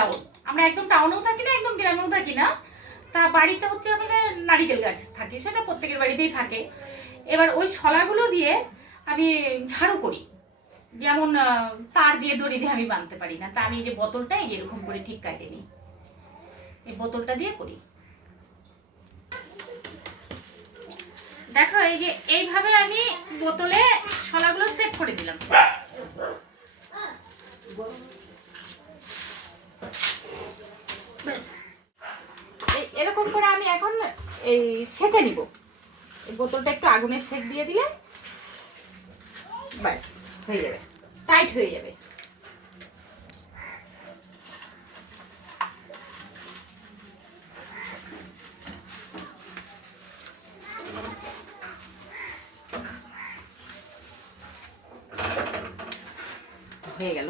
Down. আমরা একদম টাউনেও থাকি না, একদম গ্রামেও থাকি না। তা বাড়িতে হচ্ছে আমাদের নারিকেল গাছ থাকে, সেটা প্রত্যেকের বাড়িতেই থাকে। এবার ওই শলাগুলো দিয়ে আমি ঝাড়ু করি। যেমন তার দিয়ে দড়ি দিয়ে আমি বাঁধতে পারি না, তা আমি এই যে বোতলটা এরকম করে ঠিক কাটে নিই, এই বোতলটা দিয়ে করি। দেখো এই যে এইভাবে আমি বোতলে শলাগুলো সেট করে দিলাম। ব্যাস এরকম করে আমি এখন এই সেঁকে নিব। এই বোতলটা একটু আগুনের সেঁক দিয়ে দিলে ব্যাস হয়ে যাবে, টাইট হয়ে যাবে। হয়ে গেল।